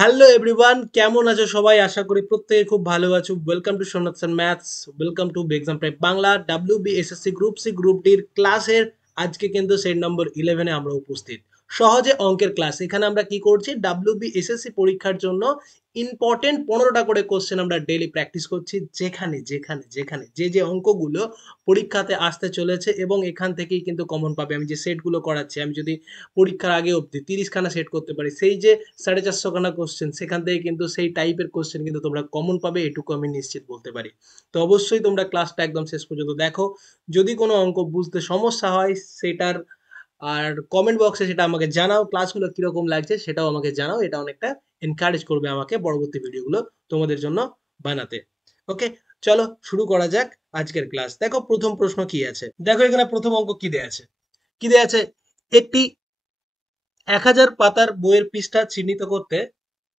Hello everyone, কেমন আছো সবাই? আশা করি প্রত্যেকে খুব ভালো আছো। Welcome to Somnath sir maths, welcome to exam type Bangla WBSSC group C group ডির ক্লাসের আজকে কিন্তু সেট নম্বর 11-এ আমরা উপস্থিত। সহজে অঙ্কের ক্লাস। এখানে আমরা কি করছি, WBSSC পরীক্ষার জন্য ইম্পর্টেন্ট 15টা করে কোশ্চেন আমরা ডেইলি প্র্যাকটিস করছি, যেখানে যেখানে যেখানে যে যে অঙ্কগুলো পরীক্ষাতে আসতে চলেছে এবং এখান থেকেই কিন্তু কমন পাবে। আমি যে সেটগুলো করাচ্ছি, আমি যদি পরীক্ষার আগে অবধি 30খানা সেট করতে পারি, সেই যে 450 খানা কোশ্চেন, সেখান থেকে কিন্তু সেই টাইপের কোশ্চেন কিন্তু তোমরা কমন পাবে, এটুকু আমি নিশ্চিত বলতে পারি। তো অবশ্যই তোমরা ক্লাসটা একদম শেষ পর্যন্ত দেখো। যদি কোনো অঙ্ক বুঝতে সমস্যা হয় সেটার আর কমেন্ট বক্সে সেটা আমাকে জানাও, ক্লাসগুলো কিরকম লাগছে সেটাও আমাকে জানাও। এটা অনেকটা এনকারেজ করবে আমাকে পরবর্তী ভিডিওগুলো তোমাদের জন্য বানাতে। ওকে, চলো শুরু করা যাক আজকের ক্লাস। দেখো প্রথম প্রশ্ন কি আছে, দেখো এখানে প্রথম অঙ্ক কি দেয়া আছে, কি দেয়া আছে, একটি 1000 পাতার বইয়ের পৃষ্ঠা চিহ্নিত করতে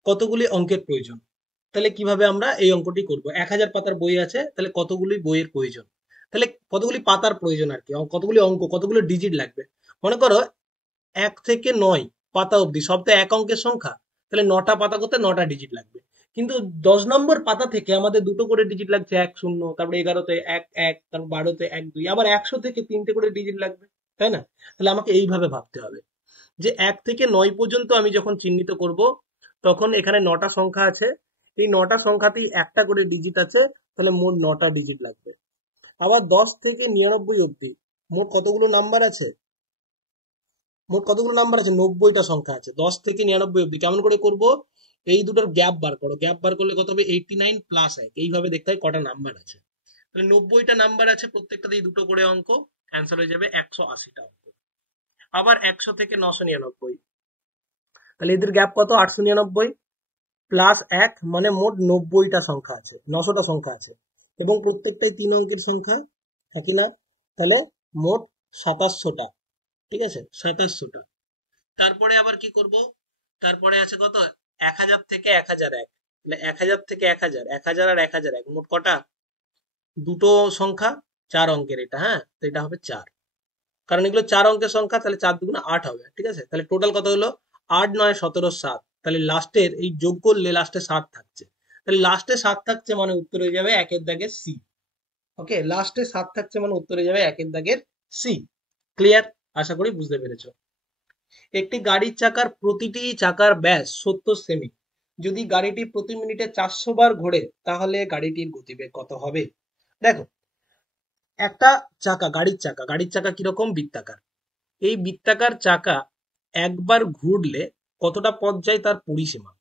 কতগুলি অঙ্কের প্রয়োজন। তাহলে কিভাবে আমরা এই অঙ্কটি করব? 1000 পাতার বই আছে, তাহলে কতগুলি বইয়ের প্রয়োজন, তাহলে কতগুলি পাতার প্রয়োজন আর কি, কতগুলি অঙ্ক, কতগুলো ডিজিট লাগবে। মনে করো 1 থেকে 9 পাতা অবধি সব তো এক অঙ্কের সংখ্যা, তাহলে 9টা পাতা করতে 9টা ডিজিট লাগবে। কিন্তু 10 নম্বর পাতা থেকে আমাদের দুটো করে ডিজিট লাগছে, 1 0, তারপরে 11তে 1 1, তারপর 12তে 1 2, আবার 100 থেকে 3টে করে ডিজিট লাগবে, তাই না? তাহলে আমাকে এইভাবে ভাবতে হবে যে 1 থেকে 9 পর্যন্ত আমি যখন চিহ্নিত করব, তখন এখানে 9টা সংখ্যা আছে, এই 9টা সংখ্যাতেই একটা করে ডিজিট আছে, তাহলে মোট 9টা ডিজিট লাগবে। আবার 10 থেকে 99 অবধি মোট কতগুলো নাম্বার আছে, মোট কতগুলো নাম্বার আছে, 90টা সংখ্যা আছে। 10 থেকে 99 অবধি কেমন করে করব, এই দুটোর গ্যাপ বার করো, গ্যাপ বার করলে কত হবে, 89 প্লাস 1, এইভাবে দেখতে হয় কটা নাম্বার আছে। তাহলে 90টা নাম্বার আছে, প্রত্যেকটাতেই দুটো করে অঙ্ক, অ্যান্সার হয়ে যাবে 180টা অঙ্ক। আবার 100 থেকে 999, তাহলে এদের গ্যাপ কত, 899 প্লাস 1, মানে মোট 90টা সংখ্যা আছে, 900টা সংখ্যা আছে, এবং প্রত্যেকটাই 3 অঙ্কের সংখ্যা, হ্যাঁ কি না? তাহলে মোট 2700টা, ঠিক আছে, 2700টা। তারপরে আবার কি করব, তারপরে আছে কত, 1000 থেকে 1001, তাহলে 1000 থেকে 1000, 1000 আর 1001 মোট কটা, দুটো সংখ্যা, 4 অঙ্কের এটা, হ্যাঁ, তো এটা হবে 4, কারণ এগুলো 4 অঙ্কের সংখ্যা, তাহলে 4 দুগুণে 8 হবে, ঠিক আছে। তাহলে টোটাল কত হলো, 8 9 17 7, তাহলে লাস্টের এই যোগ করলে লাস্টে 7 থাকছে, তাহলে লাস্টে 7 থাকছে মানে উত্তর হয়ে যাবে একের দাগের সি। ওকে, লাস্টে 7 থাকছে মানে উত্তর হয়ে যাবে একের দাগের সি। ক্লিয়ার? আশা করি বুঝতে পেরেছো। একটি গাড়ির চাকার প্রতিটি চাকার ব্যাস 70 সেমি। যদি গাড়িটি প্রতি মিনিটে 400 বার ঘোরে, তাহলে গাড়িটির গতিবেগ কত হবে? দেখো, একটা চাকা, গাড়ির চাকা কিরকম, বৃত্তাকার। এই বৃত্তাকার চাকা একবার ঘুরলে কতটা পথ যায় তার পরিসীমা,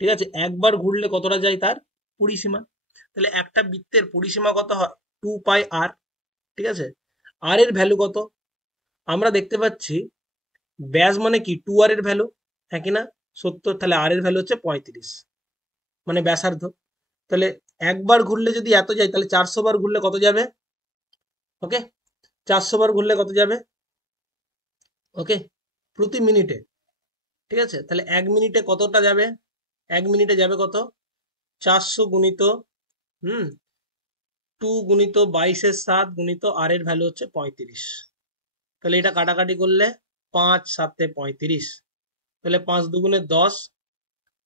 ঠিক আছে, একবার ঘুরলে কতটা যায় তার পরিসীমা। তাহলে একটা বৃত্তের পরিসীমা কত হয়, 2πr, ঠিক আছে। আর এর ভ্যালু কত, আমরা দেখতে পাচ্ছি ব্যাস মানে কি 2r এর ভ্যালু, হ্যাঁ কিনা, 70, তাহলে আর এর ভ্যালু হচ্ছে 35, মানে ব্যাসার্ধ। তাহলে একবার ঘুরলে যদি এত যায়, তাহলে 400 বার ঘুরলে কত যাবে? ওকে, 400 বার ঘুরলে কত যাবে? ওকে, প্রতি মিনিটে, ঠিক আছে। তাহলে 1 মিনিটে কতটা যাবে, 1 মিনিটে যাবে কত, 400 গুণিত 2 গুণিত 22-এর 7 গুণিত আর এর ভ্যালু হচ্ছে 35। তাহলে এটা কাটাকাটি করলে 5 7 35, তাহলে 5 দুগুণে 10,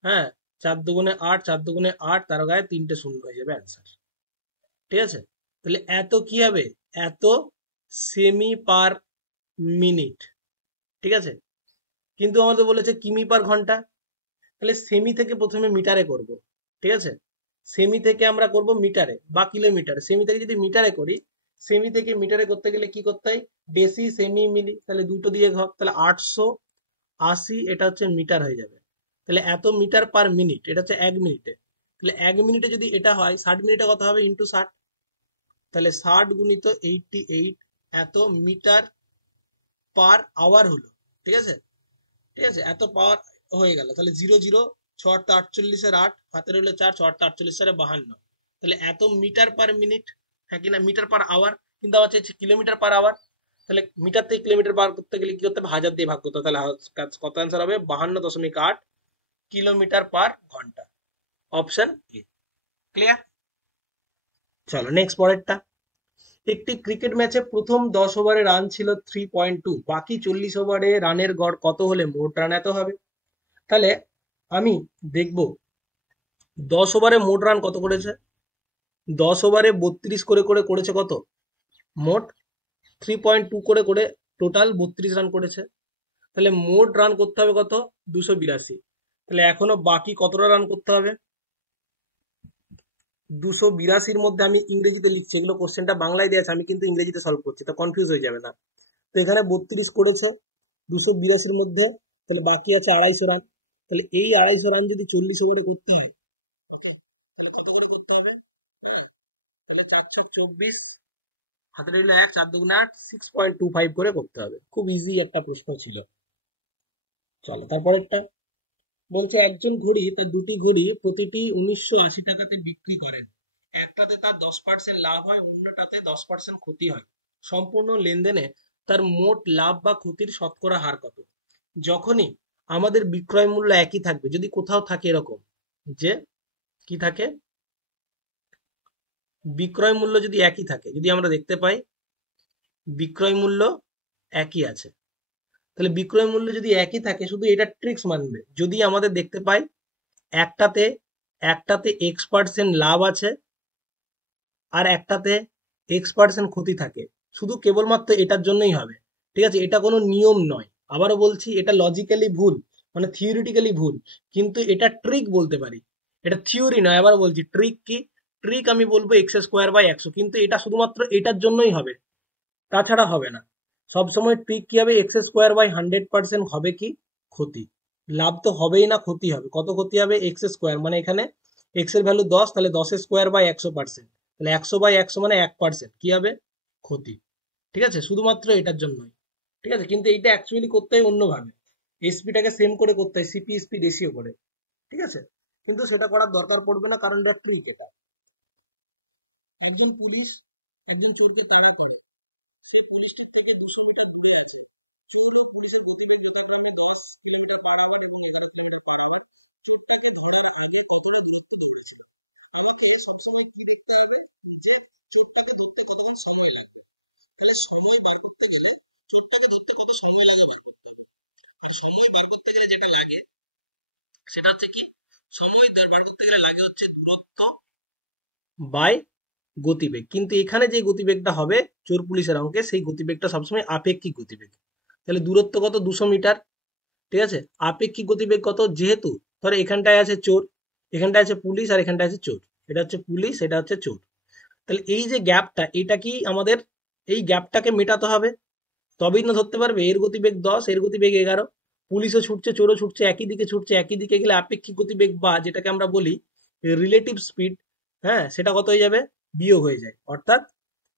হ্যাঁ, 4 দুগুণে 8, 4 দুগুণে 8, তার গায়ে 3টে শূন্য হয়ে যাবে অ্যান্সার, ঠিক আছে। তাহলে এত কি হবে, এত সেমি পার মিনিট, ঠিক আছে। কিন্তু আমাদের বলেছে কিমি পার ঘন্টা, তাহলে সেমি থেকে প্রথমে মিটারে করব, ঠিক আছে। সেমি থেকে আমরা করব মিটারে বা কিলোমিটারে, সেমি থেকে যদি মিটারে করি, সেমি থেকে মিটারে করতে গেলে কি করতে হয়, ডেসি সেমি মিলি, তাহলে দুটো দিয়ে ঘর, তাহলে 880, এটা হচ্ছে মিটার হয়ে যাবে। তাহলে এত মিটার পার মিনিট, এটা হচ্ছে 1 মিনিটে। তাহলে 1 মিনিটে যদি এটা হয়, 60 মিনিটে কত হবে, ইন্টু 60, তাহলে 60 গুণিত 88, এত মিটার পার আওয়ার হলো, ঠিক আছে, ঠিক আছে, এত পাওয়ার হয়ে গেল। তাহলে 0 0, 6 8 48, হাতের হলো 4, 6 8 48, তাহলে এত মিটার পার মিনিট, হ্যাঁ কিনা, মিটার পার আওয়ার। কিন্তু আমার চাইছে কিলোমিটার পার আওয়ার, তাহলে মিটার থেকে কিলোমিটার পার করতে গেলে কি করতে হবে, 1000 দিয়ে ভাগ করতে হবে, তাহলে কত অ্যান্সার হবে, 52.8 কিলোমিটার পার ঘন্টা। Option A. ক্লিয়ার? চলো নেক্সট পরেরটা। একটি ক্রিকেট ম্যাচে প্রথম 10 ওভারে রান ছিল 3.2, বাকি 40 ওভারে রানের গড় কত হলে মোট রান এত হবে? তাহলে আমি দেখব 10 ওভারে মোট রান কত করেছে। 10 ওভারে 32 করে করে করেছে কত, মোট 3.2 করে করে টোটাল 32 রান করেছে। তাহলে মোট রান করতে হবে কত, 282। তাহলে এখনো বাকি কতটা রান করতে হবে, 282-র মধ্যে আমি ইংরেজিতে লিখছি, এগুলো কোশ্চেনটা বাংলায় দেওয়া আছে, আমি কিন্তু ইংরেজিতে সলভ করছি, তো কনফিউজ হয়ে যাবে না। তো এখানে 32 করেছে 282-র মধ্যে, তাহলে বাকি আছে 250 রান। তাহলে এই 250 রান যদি 40 ওভারে করতে হয়, ওকে, তাহলে কত করে করতে হবে, হ্যাঁ, তাহলে 4 × 24, হাতে রইল 1, 4 × 2 = 8, 6.25 করে করতে হবে। খুব ইজি একটা প্রশ্ন ছিল। চলো তারপরেরটা। বলছে একজন ঘড়ি তার দুটি ঘড়ি প্রতিটি 1980 টাকাতে বিক্রি করেন। একটাতে তার 10% লাভ হয়, অন্যটাতে 10% ক্ষতি হয়। সম্পূর্ণ লেনদেনে তার মোট লাভ বা ক্ষতির শতকরা হার কত। যখনই আমাদের বিক্রয় মূল্য একই থাকবে, যদি কোথাও থাকে এরকম যে কি থাকে, বিক্রয় মূল্য যদি একই থাকে, যদি আমরা দেখতে পাই বিক্রয় মূল্য একই আছে, তাহলে বিক্রয় মূল্য যদি একই থাকে, শুধু এটা ট্রিক্স মানবে, যদি আমাদের দেখতে পাই একটাতে একটাতে X% লাভ আছে আর একটাতে X% ক্ষতি থাকে, শুধু কেবলমাত্র এটার জন্যই হবে। ঠিক আছে, এটা কোনো নিয়ম নয়, আবারও বলছি এটা লজিক্যালি ভুল, মানে থিওরিটিক্যালি ভুল, কিন্তু এটা ট্রিক বলতে পারি, এটা থিওরি নয়। আবার বলছি ট্রিক কি, ট্রিক আমি বলবো x² / 100, কিন্তু এটা শুধুমাত্র এটার জন্যই হবে, তাছাড়া হবে না। সবসময় ট্রিক কি হবে, x² / 100% হবে কি ক্ষতি, লাভ তো হবেই না, ক্ষতি হবে। কত ক্ষতি হবে, x², মানে এখানে x এর ভ্যালু 10, তাহলে 10² / 100%, তাহলে 100/100 মানে 1% কি হবে, ক্ষতি। ঠিক আছে, শুধুমাত্র এটার জন্যই। ঠিক আছে, কিন্তু এইটা অ্যাকচুয়ালি করতে হয় অন্যভাবে, এসপিটাকে সেম করে করতে হয়, সিপি রেশিও করে। ঠিক আছে, কিন্তু সেটা করার দরকার পড়বে না, কারণ এটা ট্রিক। এটা একজন পুলিশ একজন চোরকে তাড়াতে, সে পুলিশটির থেকে 200 মিটার দূরে আছে। সেটা হচ্ছে কি, সময় বের করতে গেলে লাগে হচ্ছে দূরত্ব বাই গতিবেগ, কিন্তু এখানে যে গতিবেগটা হবে চোর পুলিশের অঙ্কে, সেই গতিবেগটা সবসময় আপেক্ষিক গতিবেগ। তাহলে দূরত্ব কত, 200 মিটার। ঠিক আছে, আপেক্ষিক গতিবেগ কত, যেহেতু ধরো এখানটায় আছে চোর, এখানটায় আছে পুলিশ, আর এখানটায় আছে চোর, এটা হচ্ছে পুলিশ, এটা হচ্ছে চোর। তাহলে এই যে গ্যাপটা, এটা কি আমাদের এই গ্যাপটাকে মেটাতে হবে, তবেই না ধরতে পারবে এর গতিবেগ 10, এর গতিবেগ 11, পুলিশও ছুটছে চোরও ছুটছে, একই দিকে ছুটছে, একই দিকে গেলে আপেক্ষিক গতিবেগ বা যেটাকে আমরা বলি রিলেটিভ স্পিড, হ্যাঁ, সেটা কত হয়ে যাবে, বিয়োগ হয়ে যায়, অর্থাৎ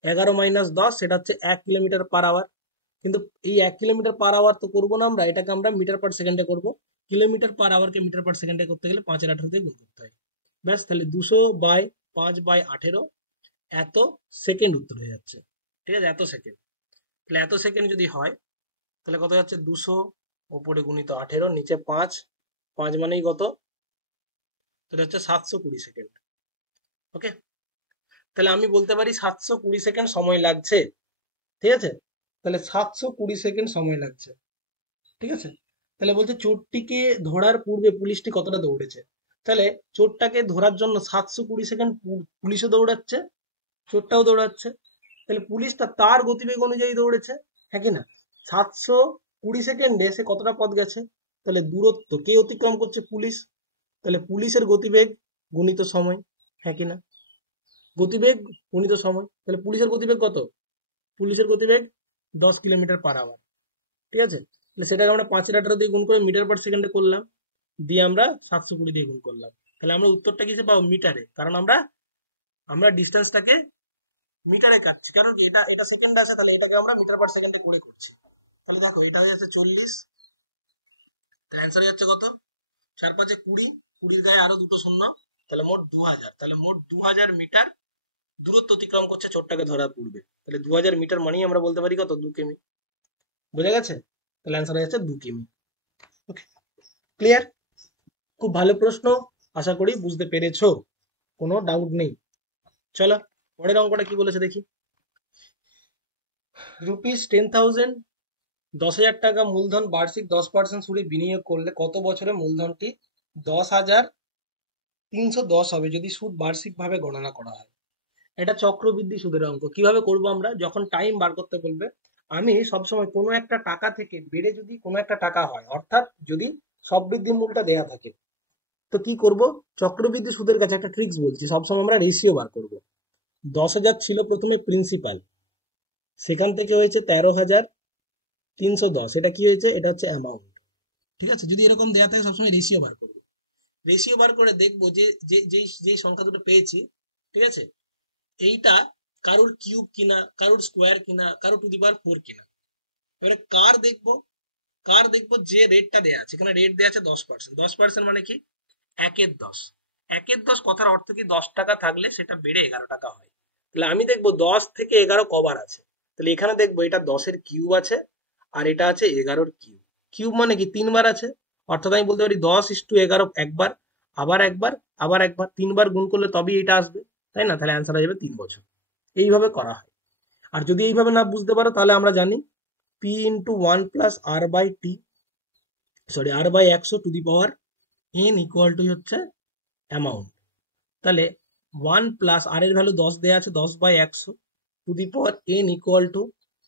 11 - 10, সেটা হচ্ছে 1 কিলোমিটার পার আওয়ার। কিন্তু এই 1 কিলোমিটার পার আওয়ার তো করবো না আমরা, এটাকে আমরা মিটার পার সেকেন্ডে করবো। কিলোমিটার পার আওয়ারকে মিটার পার সেকেন্ডে করতে গেলে 5-18 দিয়ে গুণ করতে হয়। ব্যাস, তাহলে 200/5/18 এত সেকেন্ড উত্তর হয়ে যাচ্ছে। ঠিক আছে, এত সেকেন্ড। তাহলে এত সেকেন্ড যদি হয়, তাহলে কত যাচ্ছে, 200 ওপরে গুণিত 18, নিচে 5, 5 মানেই কত, তাহলে হচ্ছে 720 সেকেন্ড। ওকে, তাহলে আমি বলতে পারি 720 সেকেন্ড সময় লাগছে। ঠিক আছে, তাহলে 720 সেকেন্ড সময় লাগছে। ঠিক আছে, তাহলে বলছে চোরটিকে ধরার পূর্বে পুলিশটি কতটা দৌড়েছে। তাহলে চোরটাকে ধরার জন্য 720 সেকেন্ড পুলিশও দৌড়াচ্ছে, চোরটাও দৌড়াচ্ছে, তাহলে পুলিশটা তার গতিবেগ অনুযায়ী দৌড়েছে, হ্যাঁ কি না। 720 সেকেন্ডে সে কতটা পথ গেছে, তাহলে দূরত্ব কে অতিক্রম করছে, পুলিশ, তাহলে পুলিশের গতিবেগ গুণিত সময়, হ্যাঁ কি না, গতিবেগ গুণিত সময়, তাহলে পুলিশের গতিবেগ কত, পুলিশের গতিবেগ 10 কিলোমিটার পার আওয়ার। ঠিক আছে, তাহলে সেটাকে আমরা 5-18 দিয়ে গুণ করে মিটার পার সেকেন্ডে করলাম, দিয়ে আমরা 720 দিয়ে গুণ করলাম, তাহলে আমরা উত্তরটা কিসে পাবো, মিটারে, কারণ আমরা আমরা ডিস্টেন্সটাকে মিটারে কাটছি, কারণ কি এটা এটা সেকেন্ড আছে, তাহলে এটাকে আমরা মিটার পার সেকেন্ডে করে করছি। তাহলে দেখো এটা হয়ে যাচ্ছে 40, তাহলে অ্যান্সার হয়ে যাচ্ছে কত, 4×5 = 20, 20-র গায়ে আরো দুটো শূন্য, তাহলে মোট 2000, তাহলে মোট 2000 মিটার দূরত্ব অতিক্রম করছে চোরটাকে ধরার পূর্বে। তাহলে 2000 মিটার মানেই আমরা বলতে পারি কত, 2 কিমি। বুঝে গেছে, তাহলে অ্যান্সার হয়ে যাচ্ছে 2 কিমি। ওকে, ক্লিয়ার, খুব ভালো প্রশ্ন, আশা করি বুঝতে পেরেছো, কোনো ডাউট নেই। চলো পরের অঙ্কটা কি বলেছে দেখি। ₹10,000, 10,000 টাকা মূলধন বার্ষিক 10% সুদে বিনিয়োগ করলে কত বছরে মূলধনটি 10,310 হবে যদি সুদ বার্ষিক ভাবে গণনা করা হয়। এটা চক্রবৃদ্ধি সুদের অঙ্ক। কিভাবে করব আমরা? যখন টাইম বার করতে বলবে, আমি সবসময় কোনো একটা টাকা থেকে বেড়ে যদি কোনো একটা টাকা হয়, অর্থাৎ যদি সববৃদ্ধি মূলটা দেয়া থাকে, তো কি করব? চক্রবৃদ্ধি সুদের কাছে একটা ট্রিক্স বলছি, সবসময় আমরা রেশিও বার করব। 10,000 ছিল প্রথমে প্রিন্সিপাল, সেখান থেকে হয়েছে 13,310, এটা কি হয়েছে? এটা হচ্ছে অ্যামাউন্ট। ঠিক আছে, যদি এরকম দেয়া থাকে সবসময় রেশিও বার করবো। রেশিও বার করে দেখবো যে যেই সংখ্যা দুটো পেয়েছি, ঠিক আছে, এইটা কারোর কিউব কিনা, কারোর স্কোয়ার কিনা, কারোর টু দি পাওয়ার 4 কিনা। এবারে কার দেখবো যে রেটটা দেয়া আছে, এখানে রেট দেয়া আছে 10%। 10% মানে কি? 1/10। 1/10 কথার অর্থ কি? 10 টাকা থাকলে সেটা বেড়ে 11 টাকা হয়। তাহলে আমি দেখবো 10 থেকে 11 কবার আছে। তাহলে এখানে দেখবো এটা 10-এর কিউব আছে, আর এটা আছে 11-র কিউব। কিউব মানে কি? 3 বার আছে। অর্থাৎ আমি বলতে পারি 10:11 একবার, আবার একবার, আবার একবার, 3 বার গুণ করলে তবেই এটা আসবে, তাই না? তাহলে অ্যান্সার হয়ে যাবে 3 বছর। এইভাবে করা হয়। আর যদি এইভাবে না বুঝতে পারো, তাহলে আমরা জানি P into 1 + r/t, sorry, r/100 to the power n equal to হচ্ছে অ্যামাউন্ট। তাহলে 1 + r এর ভ্যালু 10 দেওয়া আছে, 10/100 to the power n equal to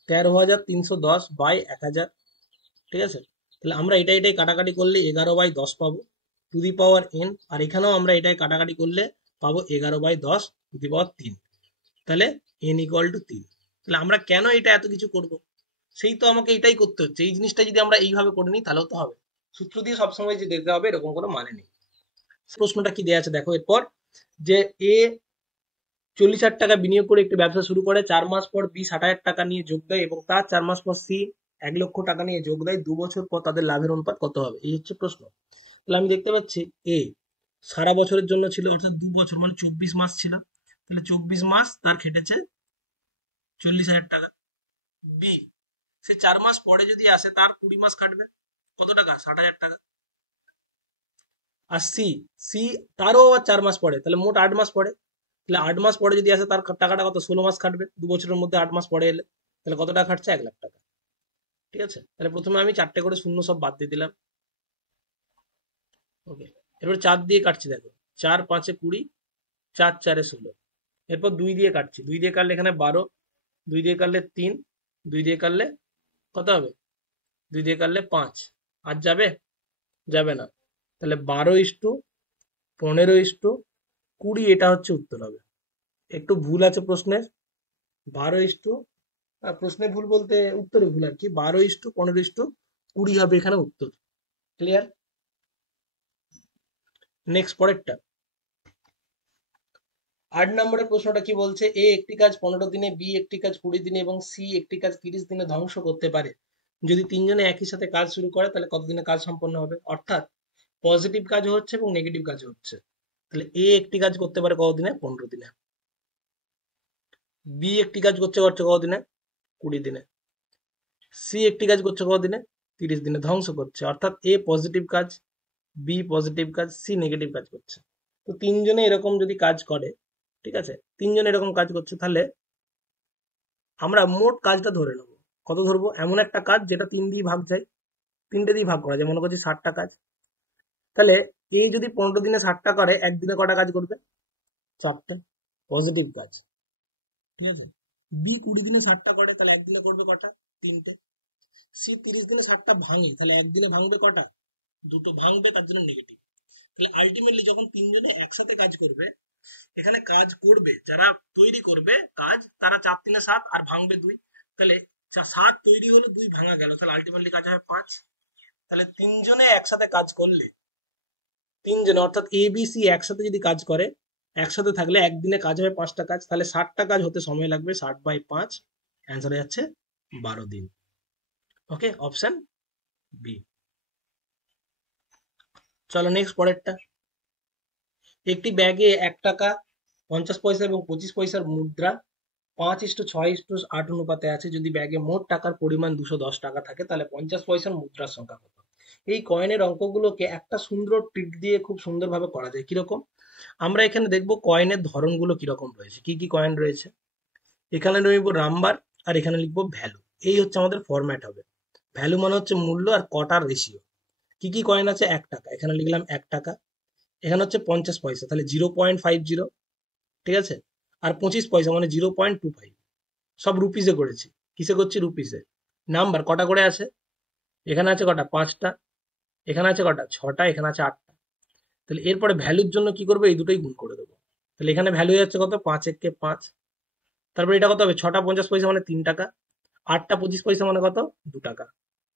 13,310/1000। ঠিক আছে, তাহলে আমরা এটাই কাটাকাটি করলে 11/10 পাবো টু দি পাওয়ার n, আর এখানেও আমরা এটাই কাটাকাটি করলে পাবো 11/10 টু দি পাওয়ার 3। তাহলে n ইকুয়াল টু 3। তাহলে আমরা কেন এটা এত কিছু করব? সেই তো আমাকে এটাই করতে হচ্ছে। এই জিনিসটা যদি আমরা এইভাবে করে নিই তাহলেও তো হবে। সূত্র দিয়ে সবসময় যে দিতে হবে এরকম কোনো মানে নেই। প্রশ্নটা কি দেওয়া আছে দেখো এরপর, যে এ 40,000 টাকা বিনিয়োগ করে একটি ব্যবসা শুরু করে, 4 মাস পর বি 60,000 টাকা নিয়ে যোগ দেয়, এবং তার 4 মাস পর সি 1 লক্ষ টাকা নিয়ে যোগ দেয়। 2 বছর পর তাদের লাভের অনুপাত কত হবে? এই হচ্ছে প্রশ্ন। তাহলে আমি দেখতে পাচ্ছি এ সারা বছরের জন্য ছিল, অর্থাৎ 2 বছর মানে 24 মাস ছিল। তাহলে 24 মাস তার খেটেছে 40,000 টাকা। বি সে 4 মাস পরে যদি আসে, তার 20 মাস খাটবে, কত টাকা? 60,000 টাকা। আর সি সি তারও আবার 4 মাস পরে, তাহলে মোট 8 মাস পরে। তাহলে 8 মাস পরে যদি আসে, তার টাকাটা কত? 16 মাস খাটবে। 2 বছরের মধ্যে 8 মাস পরে এলে তাহলে কত টাকা খাটছে? 1 লাখ টাকা। ঠিক আছে, তাহলে প্রথমে আমি 4টে করে শূন্য সব বাদ দিয়ে দিলাম। ওকে, এবার 4 দিয়ে কাটছি, দেখো 4 × 5 = 20, 4 × 4 = 16। এরপর 2 দিয়ে কাটছি, 2 দিয়ে কাটলে এখানে 12, 2 দিয়ে কাটলে 3, 2 দিয়ে কাটলে কত হবে? 2 দিয়ে কাটলে 5। আর যাবে? যাবে না। তাহলে 12:15:20, এটা হচ্ছে উত্তর হবে। একটু ভুল আছে প্রশ্নের। 12 প্রশ্নে ভুল বলতে উত্তরে ভুল আর কি। 12:15:20 হবে এখানে উত্তর। ক্লিয়ার? নেক্সট পরেরটা, 8 নম্বরের প্রশ্নটা কি বলছে? এ একটি কাজ 15 দিনে, বি একটি কাজ 20 দিনে, এবং সি একটি কাজ 30 দিনে ধ্বংস করতে পারে। যদি তিনজনে একই সাথে কাজ শুরু করে তাহলে কত দিনে কাজ সম্পন্ন হবে? অর্থাৎ পজিটিভ কাজও হচ্ছে এবং নেগেটিভ কাজও হচ্ছে। তাহলে এ একটি কাজ করতে পারে কত দিনে? 15 দিনে। বি একটি কাজ করছে কত দিনে? 20 দিনে। সি একটি কাজ করছে কত দিনে? 30 দিনে। ধ্বংস করছে, অর্থাৎ এ পজিটিভ কাজ, বি পজিটিভ কাজ, সি নেগেটিভ কাজ করছে। তো তিনজনে এরকম যদি কাজ করে, ঠিক আছে, তিনজনে এরকম কাজ করছে, তাহলে আমরা মোট কাজটা ধরে নেবো। কত ধরবো? এমন একটা কাজ যেটা 3 দিয়ে ভাগ যায়, 3টে দিয়ে ভাগ করা যায়। মনে করছি 60টা কাজ। তাহলে এ যদি 15 দিনে 60টা করে, একদিনে কটা কাজ করবে? 4টে পজিটিভ কাজ। ঠিক আছে, বি 20 দিনে 60টা করে, তাহলে একদিনে করবে কটা? 3টে। সি 30 দিনে 60টা ভাঙে, তাহলে একদিনে ভাঙবে কটা? 2টো ভাঙবে, তার জন্য নেগেটিভ। তাহলে আলটিমেটলি যখন তিনজনে একসাথে কাজ করবে, এখানে কাজ করবে যারা তৈরি করবে কাজ, তারা 4 × 3 = 7, আর ভাঙবে 2। তাহলে 7 তৈরি হলো, 2 ভাঙা গেল, তাহলে আলটিমেটলি কাজ হবে 5। তাহলে তিনজনে একসাথে কাজ করলে, তিনজনে অর্থাৎ এ বি সি একসাথে যদি কাজ করে, একসাথে থাকলে একদিনে কাজ হবে 5টা কাজ। তাহলে 60টা কাজ হতে সময় লাগবে 60/5, অ্যান্সার হয়ে যাচ্ছে 12 দিন। ওকে, অপশন বি। চলো নেক্সট পরেরটা, একটি ব্যাগে 1 টাকা, 50 পয়সা এবং 25 পয়সার মুদ্রা 5:6:8 অনুপাতে আছে। যদি ব্যাগে মোট টাকার পরিমাণ 210 টাকা থাকে, তাহলে 50 পয়সার মুদ্রার সংখ্যা কত? এই কয়েনের অঙ্কগুলোকে একটা সুন্দর ট্রিক দিয়ে খুব সুন্দরভাবে করা যায়। কিরকম? আমরা এখানে দেখবো কয়েনের ধরনগুলো কিরকম রয়েছে, কি কি কয়েন রয়েছে। এখানে লিখবো নাম্বার, আর এখানে লিখবো ভ্যালু। এই হচ্ছে আমাদের ফরম্যাট হবে। ভ্যালু মানে হচ্ছে মূল্য, আর কটার রেশিও। কি কি কয়েন আছে? 1 টাকা, এখানে লিখলাম 1 টাকা। এখানে হচ্ছে 50 পয়সা, তাহলে 0.50, ঠিক আছে। আর 25 পয়সা মানে 0.25। সব রুপিসে করেছি। কিসে করছি? রুপিসে। নাম্বার কটা করে আছে? এখানে আছে কটা? 5টা। এখানে আছে কটা? 6টা। এখানে আছে 8টা। তাহলে এরপরে ভ্যালুর জন্য কি করবো? এই দুটোই গুণ করে দেবো। তাহলে এখানে ভ্যালু যাচ্ছে কত? 5 × 1 = 5। তারপরে এটা কত হবে? 6টা 50 পয়সা মানে 3 টাকা। 8টা 25 পয়সা মানে কত? 2 টাকা।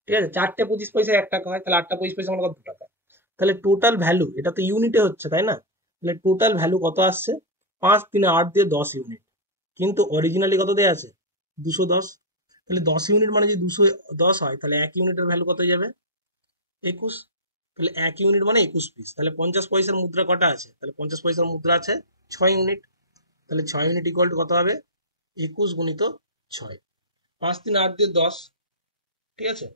ঠিক আছে, 4টে 25 পয়সা 1 টাকা হয়, তাহলে 8টা 25 পয়সা মানে কত? 2 টাকা। তাহলে টোটাল ভ্যালু, এটা তো ইউনিটে হচ্ছে তাই না? তাহলে টোটাল ভ্যালু কত আসছে? 5 3 8 দিয়ে 10 ইউনিট। কিন্তু অরিজিনালি কত দেয়া আছে? 210। তাহলে 10 ইউনিট মানে যদি 210 হয়, তাহলে 1 ইউনিটের ভ্যালু কত হয়ে যাবে? 21। তাহলে 1 ইউনিট মানে 21 পিস। তাহলে 50 পয়সার মুদ্রা কটা আছে? তাহলে 50 পয়সার মুদ্রা আছে 6 ইউনিট। তাহলে 6 ইউনিট ইকুয়াল টু কত হবে? 21 গুণিত 6। 5 3 8 দিয়ে 10, ঠিক আছে।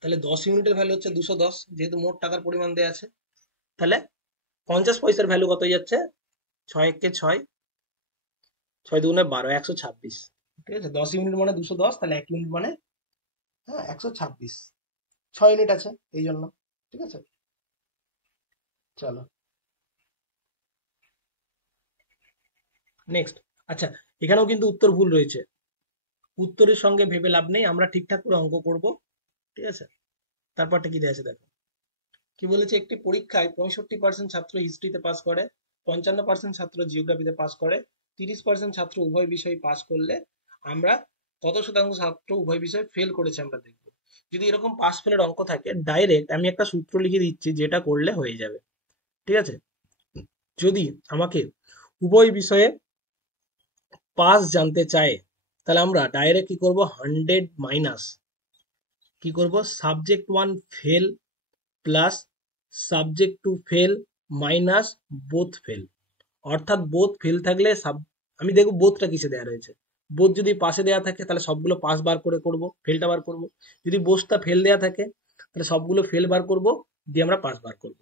তাহলে 10 ইউনিটের ভ্যালু হচ্ছে 210, যেহেতু মোট টাকার পরিমাণ দেওয়া আছে। তাহলে 50 পয়সার ভ্যালু কত হয়ে যাচ্ছে? 6 × 6, 6 2 12, 126। ঠিক আছে, 10 ইউনিট মানে 210, তাহলে 1 ইউনিট মানে, হ্যাঁ, 126। 6 ইউনিট আছে এই জন্য। ঠিক আছে, চলো নেক্সট। আচ্ছা, এখানেও কিন্তু উত্তর ভুল রয়েছে। উত্তরের সঙ্গে ভেবে লাভ নেই, আমরা ঠিকঠাক করে অঙ্ক করব। ঠিক আছে, তারপরটা কি দেওয়া আছে দেখো। কি বলেছে? একটি পরীক্ষায় 65% ছাত্র হিস্ট্রিতে পাস করে, 55% ছাত্র জিওগ্রাফিতে পাস করে, 30% ছাত্র উভয় বিষয় পাস করলে আমরা কত শতাংশ ছাত্র উভয় বিষয় ফেল করেছে আমরা দেখবো। যদি এরকম পাস ফেলের অঙ্ক থাকে, ডাইরেক্ট আমি একটা সূত্র লিখে দিচ্ছি, যেটা করলে হয়ে যাবে। ঠিক আছে, যদি আমাকে উভয় বিষয়ে পাস জানতে চায়, তাহলে আমরা ডাইরেক্ট কি করব? 100 মাইনাস কি করব? Subject 1 fail plus subject 2 fail minus both fail. অর্থাৎ বোথ ফেল থাকলে আমি দেখবো বোথটা কিসে দেওয়া রয়েছে। বোথ যদি পাশে দেওয়া থাকে, তাহলে সবগুলো পাস বার করে করব, ফেলটা বার করব। যদি বোথটা ফেল দেওয়া থাকে, তাহলে সবগুলো ফেল বার করব, দিয়ে আমরা পাস বার করব।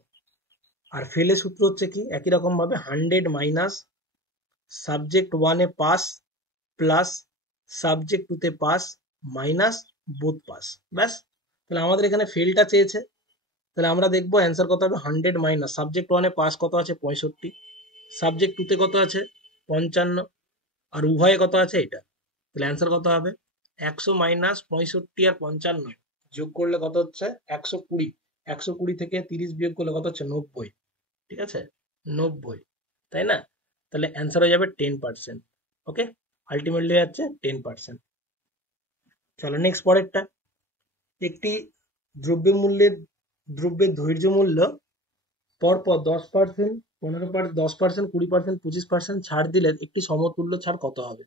আর ফেলের সূত্র হচ্ছে কি? একই রকম ভাবে 100 minus subject 1 A pass plus subject 2 তে পাস মাইনাস বোথ পাস। ব্যাস। তাহলে আমাদের এখানে ফেলটা চেয়েছে, তাহলে আমরা দেখবো অ্যান্সার কত হবে? 100 মাইনাস সাবজেক্ট 1 এ পাস কত আছে? 65। সাবজেক্ট 2 তে কত আছে? 55। আর উভয়ে কত আছে? এটা। তাহলে অ্যান্সার কত হবে? 100 মাইনাস 65 আর 55 যোগ করলে কত হচ্ছে? 120। 120 থেকে 30 বিয়োগ করলে কত হচ্ছে? 90। ঠিক আছে, 90, তাই না? তাহলে অ্যান্সার হয়ে যাবে 10%। ওকে, আলটিমেটলি যাচ্ছে 10%। চলো নেক্সট পরেরটা। একটি দ্রব্যের ধৈর্য মূল্য পরপর 10%, 15%, 10%, 20%, 25% ছাড় দিলে একটি সমতুল্য ছাড় কত হবে?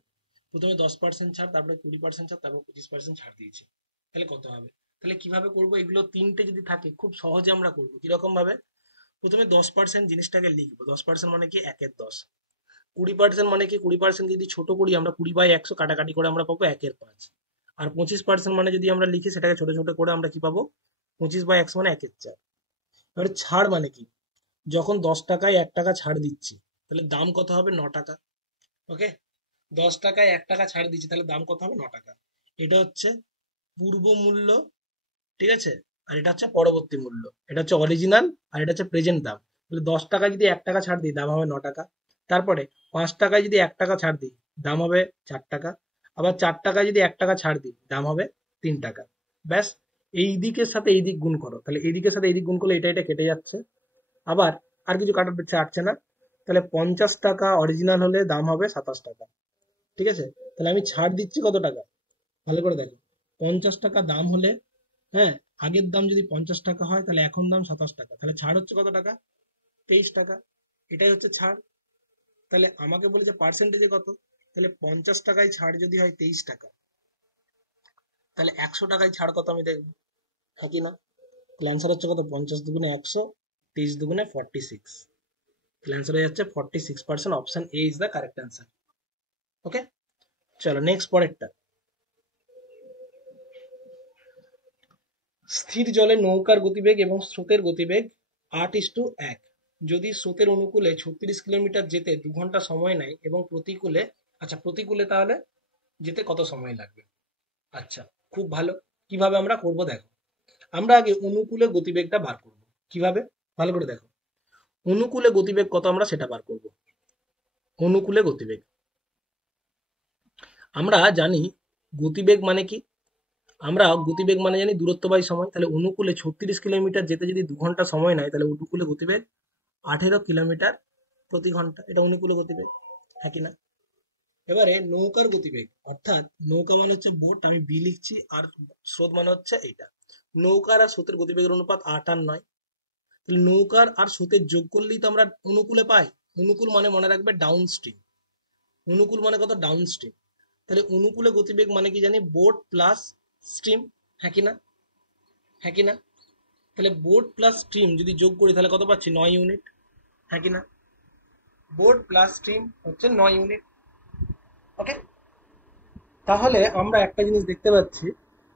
প্রথমে 10% ছাড়, তারপরে 20% ছাড়, তারপর 25% ছাড় দিয়েছি। তাহলে কত হবে? তাহলে কিভাবে করব? এগুলো তিনটে যদি থাকে, খুব সহজে আমরা করবো। কিরকম ভাবে? প্রথমে 10% জিনিসটাকে লিখবো। 10% মানে কি? 1/10। 20% মানে কি? 20% যদি ছোট করি আমরা, 20/100 কাটাকাটি করে আমরা পাবো 1/5। আর 25% মানে যদি আমরা লিখি, সেটাকে ছোট ছোট করে আমরা কি পাবো? 25/100 মানে 1/4। এবারে ছাড় মানে কি? যখন 10 টাকায় 1 টাকা ছাড় দিচ্ছি, তাহলে দাম কত হবে? 9 টাকা। ওকে, 10 টাকায় 1 টাকা ছাড় দিচ্ছি, তাহলে দাম কত হবে? 9 টাকা। এটা হচ্ছে পূর্ব মূল্য, ঠিক আছে। আর এটা হচ্ছে পরবর্তী মূল্য। এটা হচ্ছে অরিজিনাল, আর এটা হচ্ছে প্রেজেন্ট দাম। তাহলে 10 টাকায় যদি 1 টাকা ছাড় দিই, দাম হবে 9 টাকা। তারপরে 5 টাকায় যদি 1 টাকা ছাড় দিই, দাম হবে 4 টাকা। আবার 4 টাকায় যদি 1 টাকা ছাড় দিই, দাম হবে 3 টাকা। ব্যাস। এই দিকের সাথে এই দিক গুণ করো, তাহলে এই দিকের সাথে এই দিক গুণ করলে এটা এটা কেটে যাচ্ছে। আবার আর কিছু কাটাতে চাচ্ছে না। তাহলে 50 টাকা অরিজিনাল হলে দাম হবে 27 টাকা। ঠিক আছে, তাহলে আমি ছাড় দিচ্ছি কত টাকা? ভালো করে দেখো। 50 টাকা দাম হলে, হ্যাঁ, আগের দাম যদি 50 টাকা হয়, তাহলে এখন দাম 27 টাকা, তাহলে ছাড় হচ্ছে কত টাকা? 23 টাকা। এটাই হচ্ছে ছাড়। তাহলে আমাকে বলেছে পার্সেন্টেজে কত। তাহলে 50 টাকায় ছাড় যদি হয় 23 টাকা, তাহলে 100 টাকায় ছাড় কত আমি দেখবো, হ্যাঁ কি না? তাহলে অ্যান্সার হচ্ছে কত? 50 × 2 = 100, 23 × 2 = 46। তাহলে অ্যান্সার হয়ে যাচ্ছে 46%। Option A is the correct answer. Okay, চলো নেক্সট পরেরটা। স্থির জলে নৌকার গতিবেগ এবং স্রোতের গতিবেগ 8:1। যদি স্রোতের অনুকূলে 36 কিলোমিটার যেতে 2 ঘন্টা সময় নেয় এবং প্রতিকূলে, আচ্ছা প্রতিকূলে তাহলে যেতে কত সময় লাগবে? আচ্ছা, খুব ভালো। কিভাবে আমরা করব দেখো। আমরা আগে অনুকূলে গতিবেগটা বার করব। কিভাবে? ভালো করে দেখো। অনুকূলে গতিবেগ কত আমরা সেটা বার করব। অনুকূলে গতিবেগ আমরা জানি, গতিবেগ মানে কি? আমরা গতিবেগ মানে জানি দূরত্ব বাই সময়। তাহলে অনুকূলে 36 কিলোমিটার যেতে যদি 2 ঘন্টা সময় নেয়, তাহলে অনুকূলে গতিবেগ 18 কিলোমিটার প্রতি ঘন্টা। এটা অনুকূলে গতিবেগ, হ্যাঁ কি না? এবারে নৌকার গতিবেগ, অর্থাৎ নৌকা মানে হচ্ছে বোট, আমি বি লিখছি, আর স্রোত মানে হচ্ছে এইটা। নৌকার আর স্রোতের গতিবেগের অনুপাত 8 আর 9। তাহলে নৌকার আর স্রোতের যোগ করলেই তো আমরা অনুকূলে পাই। অনুকূল মানে মনে রাখবে ডাউন স্ট্রিম। অনুকূল মানে কত? Down stream. তাহলে অনুকূলে গতিবেগ মানে কি জানি? বোট প্লাস স্ট্রিম, হ্যাঁ কি না? হ্যাঁ কি না? তাহলে বোট প্লাস স্ট্রিম যদি যোগ করি তাহলে কত পাচ্ছি? 9 ইউনিট, হ্যাঁ কি না? বোট প্লাস স্ট্রিম হচ্ছে 9 ইউনিট। ওকে, তাহলে আমরা একটা জিনিস দেখতে পাচ্ছি,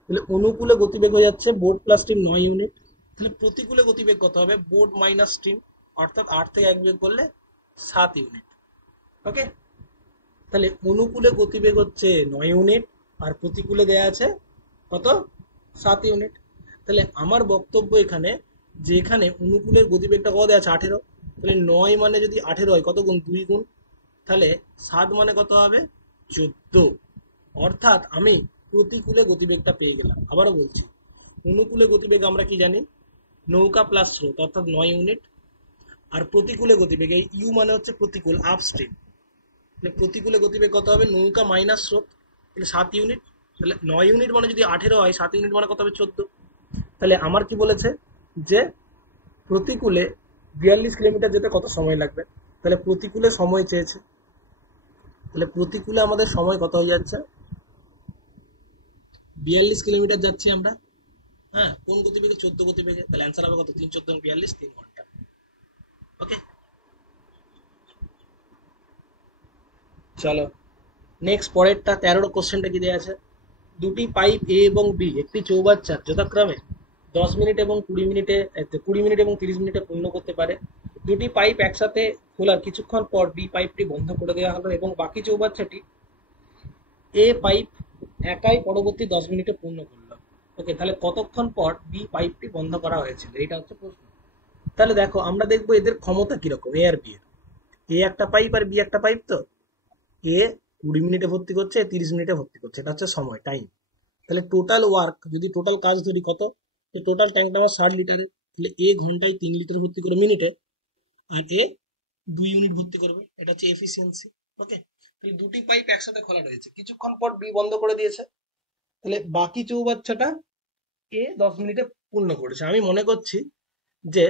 তাহলে অনুকূলে গতিবেগ হয়ে যাচ্ছে বোট প্লাস স্ট্রিম 9 ইউনিট। তাহলে প্রতিকূলে গতিবেগ কত হবে? বোট মাইনাস স্ট্রিম, অর্থাৎ 8 থেকে 1 বিয়োগ করলে 7 ইউনিট। ওকে, তাহলে অনুকূলে গতিবেগ হচ্ছে 9 ইউনিট, আর প্রতিকূলে দেয়া আছে কত? 7 ইউনিট। তাহলে আমার বক্তব্য এখানে, যে এখানে অনুকূলের গতিবেগটা কত দেওয়া আছে? 18। তাহলে 9 মানে যদি 18 হয়, কত গুণ? 2 গুণ। তাহলে 7 মানে কত হবে? 14। অর্থাৎ আমি প্রতিকূলে গতিবেগটা পেয়ে গেলাম। আবারও বলছি, অনুকূলে গতিবেগ আমরা কি জানি? নৌকা প্লাস স্রোত, অর্থাৎ 9 ইউনিট। আর প্রতিকূলে গতিবেগ, এই ইউ মানে হচ্ছে প্রতিকূল, আপস্ট্রিম। তাহলে প্রতিকূলে গতিবেগ কত হবে? নৌকা মাইনাস স্রোত, তাহলে 7 ইউনিট। তাহলে 9 ইউনিট মানে যদি 18 হয়, 7 ইউনিট মানে কত হবে? 14। তাহলে আমার কি বলেছে? যে প্রতিকূলে 42 কিলোমিটার যেতে কত সময় লাগবে? তাহলে প্রতিকূলে সময় চেয়েছে। তাহলে প্রতিকূলে আমাদের সময় কত হয়ে যাচ্ছে? 42 কিলোমিটার যাচ্ছি আমরা। হ্যাঁ, কোন গতিবেগে? 14 গতিবেগে। তাহলে অ্যান্সার হবে কত? 3 14 42, 3 ঘন্টা। ওকে, চলো নেক্সট পরেরটা 13 কোশ্চেনটা কি দেওয়া আছে? দুটি পাইপ এ এবং বি একটি চৌবাচ্চা যথাক্রমে 10 মিনিট এবং 20 মিনিটে 20 মিনিট এবং 30 মিনিটে পূর্ণ করতে পারে। দুটি পাইপ একসাথে খোলার কিছুক্ষণ পর বি পাইপটি বন্ধ করে দেওয়া হলো এবং বাকি চৌবাচ্চাটি এ পাইপ একাই পরবর্তী 10 মিনিটে পূর্ণ করলো। ওকে, তাহলে কতক্ষণ পর বি পাইপটি বন্ধ করা হয়েছিল, এটা হচ্ছে প্রশ্ন। তাহলে দেখো, আমরা দেখবো এদের ক্ষমতা কিরকম, এ আর বি এর। এ একটা পাইপ আর বি একটা পাইপ। তো এ 20 মিনিটে ভর্তি করছে, 30 মিনিটে ভর্তি করছে, এটা হচ্ছে সময়, টাইম। তাহলে টোটাল ওয়ার্ক, যদি টোটাল কাজ ধরি কত? টোটাল ট্যাঙ্কটা আমার 60 লিটারের। তাহলে এ ঘন্টায় 3 লিটার ভর্তি করে মিনিটে, আর এ 2 ইউনিট ভর্তি করবে। এটা হচ্ছে এফিসিয়েন্সি। ওকে, তাহলে দুটি পাইপ একসাথে খোলা রয়েছে, কিছুক্ষণ পর বি বন্ধ করে দিয়েছে। তাহলে বাকি চৌবাচ্চাটা এ 10 মিনিটে পূর্ণ করেছে। আমি মনে করছি যে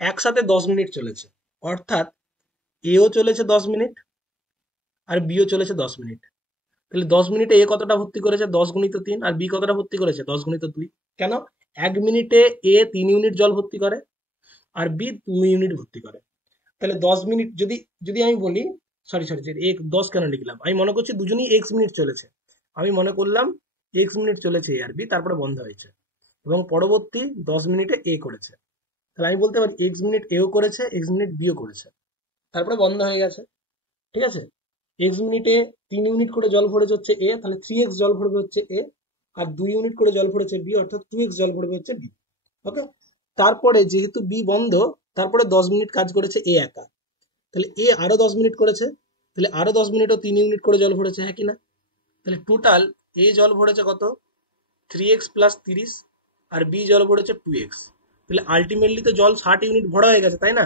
একসাথে 10 মিনিট চলেছে, অর্থাৎ এও চলেছে 10 মিনিট আর বিও চলেছে 10 মিনিট। তাহলে 10 মিনিটে এ কতটা ভর্তি করেছে? 10 গুণিত 3। আর বি কতটা ভর্তি করেছে? 10 গুণিত 2। কেন? 1 মিনিটে এ 3 ইউনিট জল ভর্তি করে, আর বি 2 ইউনিট ভর্তি করে। তাহলে 10 মিনিট যদি, আমি বলি, সরি সরি, এক 10 কেন লিখলাম? আমি মনে করছি দুজনেই এক্স মিনিট চলেছে। আমি মনে করলাম এক্স মিনিট চলেছে এ আর বি, তারপরে বন্ধ হয়েছে, এবং পরবর্তী 10 মিনিটে এ করেছে। তাহলে আমি বলতে পারি এক্স মিনিট এও করেছে, এক্স মিনিট বিও করেছে, তারপরে বন্ধ হয়ে গেছে। ঠিক আছে, এক্স মিনিটে 3 ইউনিট করে জল ভরেছে হচ্ছে এ, তাহলে 3x জল ভরবে হচ্ছে এ, আর 2 ইউনিট করে জল ভরেছে বি, অর্থাৎ 2x জল ভরবে হচ্ছে বি। ওকে, তারপরে যেহেতু বি বন্ধ, তারপরে 10 মিনিট কাজ করেছে এ একা, তাহলে এ আরো 10 মিনিট করেছে, তাহলে আরো 10 মিনিটও 3 ইউনিট করে জল ভরেছে, হ্যাঁ কি না? তাহলে টোটাল এ জল ভরেছে কত? 3x প্লাস 30, আর বি জল ভরেছে 2x। তাহলে আলটিমেটলি তো জল 60 ইউনিট ভরা হয়ে গেছে, তাই না?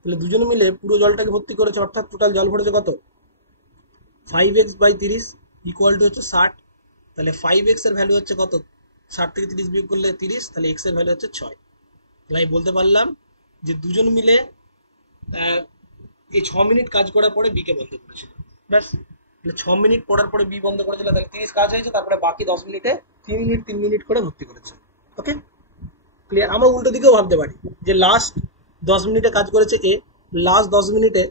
তাহলে দুজনে মিলে পুরো জলটাকে ভর্তি করেছে, অর্থাৎ টোটাল জল ভরেছে কত? 5x/30 ইকুয়াল টু হচ্ছে 60। তাহলে 5x এর ভ্যালু হচ্ছে কত? 60 থেকে 30 বিয়োগ করলে 30, তাহলে x এর ভ্যালু হচ্ছে 6। তাহলে আমি বলতে পারলাম যে দুজন মিলে এই 6 মিনিট কাজ করার পরে বি কে বন্ধ করেছিল। ব্যাস, তাহলে 6 মিনিট পড়ার পরে বি বন্ধ করেছিল, তাহলে 30 কাজ হয়েছে, তারপরে বাকি 10 মিনিটে 3 ইউনিট 3 মিনিট করে ভর্তি করেছে। ওকে, ক্লিয়ার? আমরা উল্টো দিকেও ভাবতে পারি যে লাস্ট 10 মিনিটে কাজ করেছে এ, লাস্ট 10 মিনিটে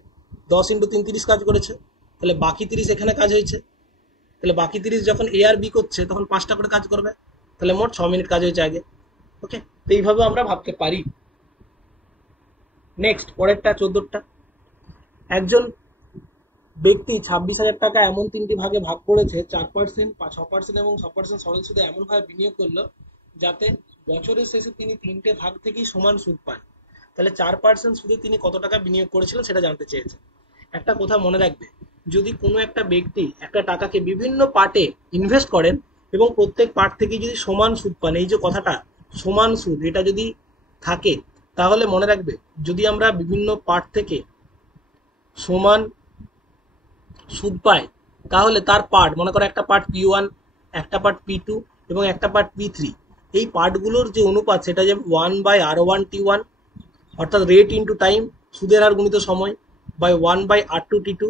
10 × 3 30 কাজ করেছে, তাহলে বাকি 30 এখানে কাজ হয়েছে। তাহলে বাকি 30 যখন এ আর বি করছে তখন 5টা করে কাজ করবে, তাহলে মোট 6 মিনিট কাজ হয়েছে আগে। ওকে, তো এইভাবে আমরা ভাবতে পারি। নেক্সট পরেরটা 14টা, একজন ব্যক্তি 26,000 টাকা এমন 3টি ভাগে ভাগ করেছে, 4%, 6% এবং 6% সরল সুদে এমন ভাবে বিনিয়োগ করলো যাতে বছরের শেষে তিনি 3টে ভাগ থেকেই সমান সুদ পান, তাহলে 4% সুদে তিনি কত টাকা বিনিয়োগ করেছিলেন সেটা জানতে চেয়েছে। একটা কথা মনে রাখবে, যদি কোনো একটা ব্যক্তি একটা টাকাকে বিভিন্ন পার্টে ইনভেস্ট করেন এবং প্রত্যেক পার্ট থেকে যদি সমান সুদ পান, এই যে কথাটা সমান সুদ, এটা যদি থাকে, তাহলে মনে রাখবে যদি আমরা বিভিন্ন পার্ট থেকে সমান সুদ পাই, তাহলে তার পার্ট, মনে করো একটা পার্ট P1, একটা পার্ট P2 এবং একটা পার্ট P3, এই পার্টগুলোর যে অনুপাত সেটা যে 1/R1T1, অর্থাৎ রেট ইন্টু টাইম, সুদের হার গুণিত সময়, বাই 1/R2T2,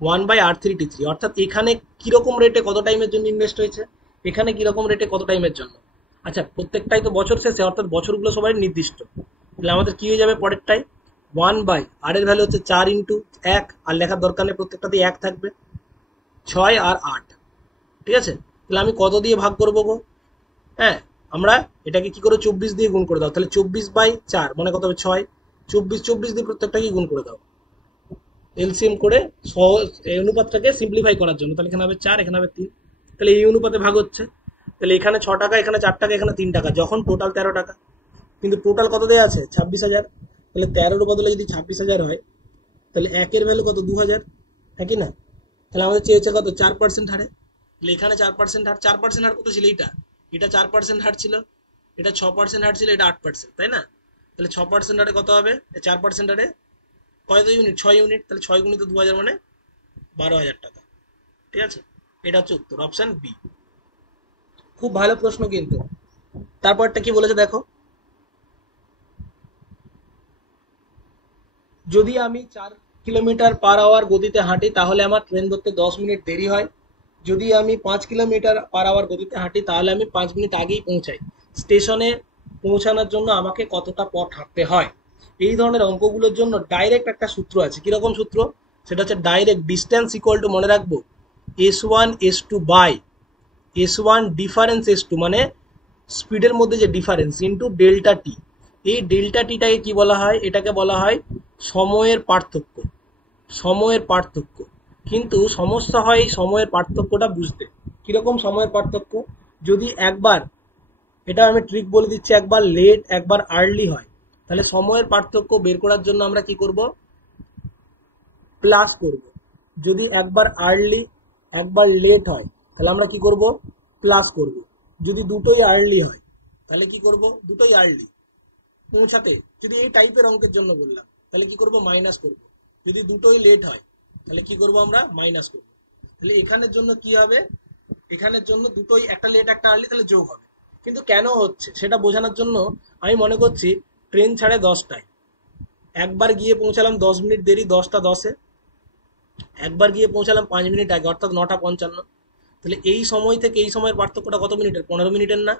1/R3T3, অর্থাৎ এখানে কিরকম রেটে কত টাইমের জন্য ইনভেস্ট হয়েছে, এখানে কিরকম রেটে কত টাইমের জন্য। আচ্ছা, প্রত্যেকটাই তো বছর শেষে, অর্থাৎ বছরগুলো সবাই নির্দিষ্ট, তাহলে আমাদের কি হয়ে যাবে পরেরটাই, 1/R এর ভ্যালু হচ্ছে 4 × 1, আর লেখার দরকার নেই, প্রত্যেকটাতেই 1 থাকবে, 6 আর 8, ঠিক আছে। তাহলে আমি কত দিয়ে ভাগ করবো গো? হ্যাঁ, আমরা এটাকে কি করে 24 দিয়ে গুণ করে দাও, তাহলে 24/4 মনে কত হবে 6, 24 দিয়ে প্রত্যেকটাকে গুণ করে দাও এলসিএম করে, সহজ এই অনুপাতটাকে সিম্পলিফাই করার জন্য। তাহলে এখানে হবে 4, এখানে হবে 3, তাহলে এই অনুপাতে ভাগ হচ্ছে, তাহলে এখানে 6 টাকা, এখানে 4 টাকা, এখানে 3 টাকা, যখন টোটাল 13 টাকা, কিন্তু টোটাল কত দেওয়া আছে 26,000, তাহলে 13-এর বদলে যদি 26,000 হয়, তাহলে একের ভ্যালু কত 2,000, হ্যাঁ কি না? তাহলে আমাদের চেয়েছে কত 4% হারে, তাহলে এখানে 4% হার, 4% হার কত ছিল, এইটা এটা 4% হার ছিল, এটা 6% হার ছিল, এটা 8%, তাই না? তাহলে 6% হারে কত হবে, 4% হারে কত ইউনিট, 6 ইউনিট, তাহলে 6 × 2,000 মানে 12,000 টাকা, ঠিক আছে। এটা হচ্ছে উত্তর, অপশন বি। খুব ভালো প্রশ্ন কিন্তু। তারপরটা কি বলেছে দেখো, যদি আমি 4 কিলোমিটার/আওয়ার গতিতে হাঁটি তাহলে আমার ট্রেন ধরতে 10 মিনিট দেরি হয়, যদি আমি 5 কিলোমিটার/আওয়ার গতিতে হাঁটি তাহলে আমি 5 মিনিট আগেই পৌঁছাই, স্টেশনে পৌঁছানোর জন্য আমাকে কতটা পথ হাঁটতে হয়। এই ধরনের অঙ্কগুলোর জন্য ডাইরেক্ট একটা সূত্র আছে, কিরকম সূত্র, সেটা হচ্ছে ডাইরেক্ট ডিস্টেন্স ইকুয়াল টু, মনে রাখবো, S1 S2 by S1 difference S2, মানে স্পিডের মধ্যে যে ডিফারেন্স, ইন্টু ডেল্টা টি। এই ডেল্টা টিটাকে কি বলা হয়, এটাকে বলা হয় সময়ের পার্থক্য, সময়ের পার্থক্য। কিন্তু সমস্যা হয় এই সময়ের পার্থক্যটা বুঝতে। কিরকম সময়ের পার্থক্য, যদি একবার, এটা আমি ট্রিক বলে দিচ্ছি, একবার লেট একবার আর্লি হয়, তাহলে সময়ের পার্থক্য বের করার জন্য আমরা কি করব, প্লাস করব। যদি একবার আর্লি একবার লেট হয়, তাহলে আমরা কি করব, প্লাস করব। যদি দুটোই আর্লি হয় তাহলে কি করব, দুটোই আর্লি পৌঁছাতে, যদি এই টাইপের অঙ্কের জন্য বললাম, তাহলে কি করব, মাইনাস করব। যদি দুটোই লেট হয় তাহলে কি করব, আমরা মাইনাস করব। তাহলে এখানের জন্য কি হবে, এখানের জন্য দুটোই, একটা লেট একটা আর্লি, তাহলে যোগ হবে। কিন্তু কেন হচ্ছে সেটা বোঝানোর জন্য আমি মনে করছি ট্রেন ছাড়ে 10টায়, একবার গিয়ে পৌঁছালাম 10 মিনিট দেরি, 10টা 10-এ, একবার গিয়ে পৌঁছালাম 5 মিনিট আগে, অর্থাৎ 9টা 55। তাহলে এই সময় থেকে এই সময়ের পার্থক্যটা কত মিনিটের, 15 মিনিটের না?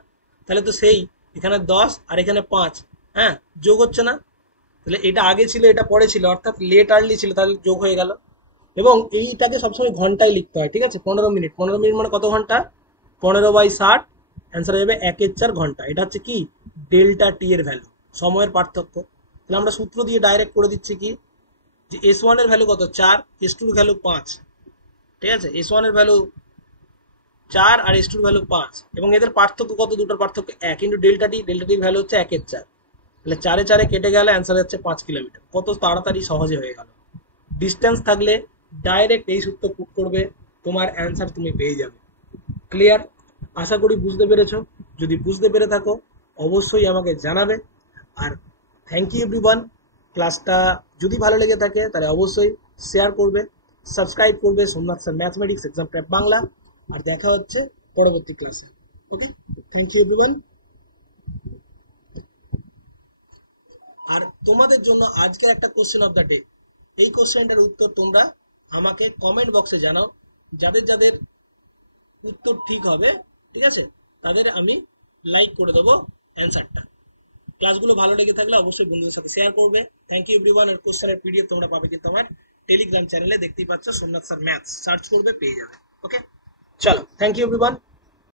তাহলে তো সেই এখানে 10 আর এখানে 5, হ্যাঁ, যোগ হচ্ছে না? তাহলে এটা আগে ছিল এটা পরে ছিল, অর্থাৎ লেট আর্লি ছিল, তাহলে যোগ হয়ে গেল। এবং এইটাকে সবসময় ঘন্টায় লিখতে হয়, ঠিক আছে। 15 মিনিট, 15 মিনিট মানে কত ঘন্টা, 15/60, অ্যান্সার হয়ে যাবে 1/4 ঘন্টা। এটা হচ্ছে কি, ডেল্টা টি এর ভ্যালু, সময়ের পার্থক্য। তাহলে আমরা সূত্র দিয়ে ডাইরেক্ট করে দিচ্ছি কি, যে S1 এর ভ্যালু কত 4, S2 এর ভ্যালু 5, ঠিক আছে। S1 এর ভ্যালু 4 আর S2 এর ভ্যালু 5, এবং এদের পার্থক্য কত, দুটোর পার্থক্য 1, কিন্তু ডেল্টা টির ভ্যালু হচ্ছে 1/4। তাহলে 4-এ 4 কেটে গেলে অ্যান্সার হচ্ছে 5 কিলোমিটার। কত তাড়াতাড়ি সহজে হয়ে গেল। ডিস্টেন্স থাকলে ডাইরেক্ট এই সূত্র পুট করবে, তোমার অ্যান্সার তুমি পেয়ে যাবে। ক্লিয়ার? আশা করি বুঝতে পেরেছো। যদি বুঝতে পেরে থাকো অবশ্যই আমাকে জানাবে। আর থ্যাংক ইউ এভরিওয়ান। ক্লাসটা যদি ভালো লেগে থাকে তাহলে অবশ্যই শেয়ার করবে, সাবস্ক্রাইব করবে Somnath sir mathematics exam prep Bangla. আর দেখা হচ্ছে পরবর্তী ক্লাসে। Okay, thank you everyone. আর তোমাদের জন্য আজকের একটা কোশ্চেন অফ দ্য ডে, এই কোশ্চেনটার উত্তর তোমরা আমাকে কমেন্ট বক্সে জানাও। যাদের যাদের উত্তর ঠিক হবে, ঠিক আছে, তাদের আমি লাইক করে দেবো অ্যান্সারটা। ক্লাসগুলো ভালো লেগে থাকলে অবশ্যই বন্ধুদের সাথে শেয়ার করবে। Thank you everyone. আর কোশ্চেনের পিডিএফ তোমরা পাবে কিন্তু আমার টেলিগ্রাম চ্যানেলে, দেখতেই পাচ্ছ সোমনাথ স্যার ম্যাথস, সার্চ করবে পেয়ে যাবে। ওকে, চলো, থ্যাংক ইউ এভরিওয়ান।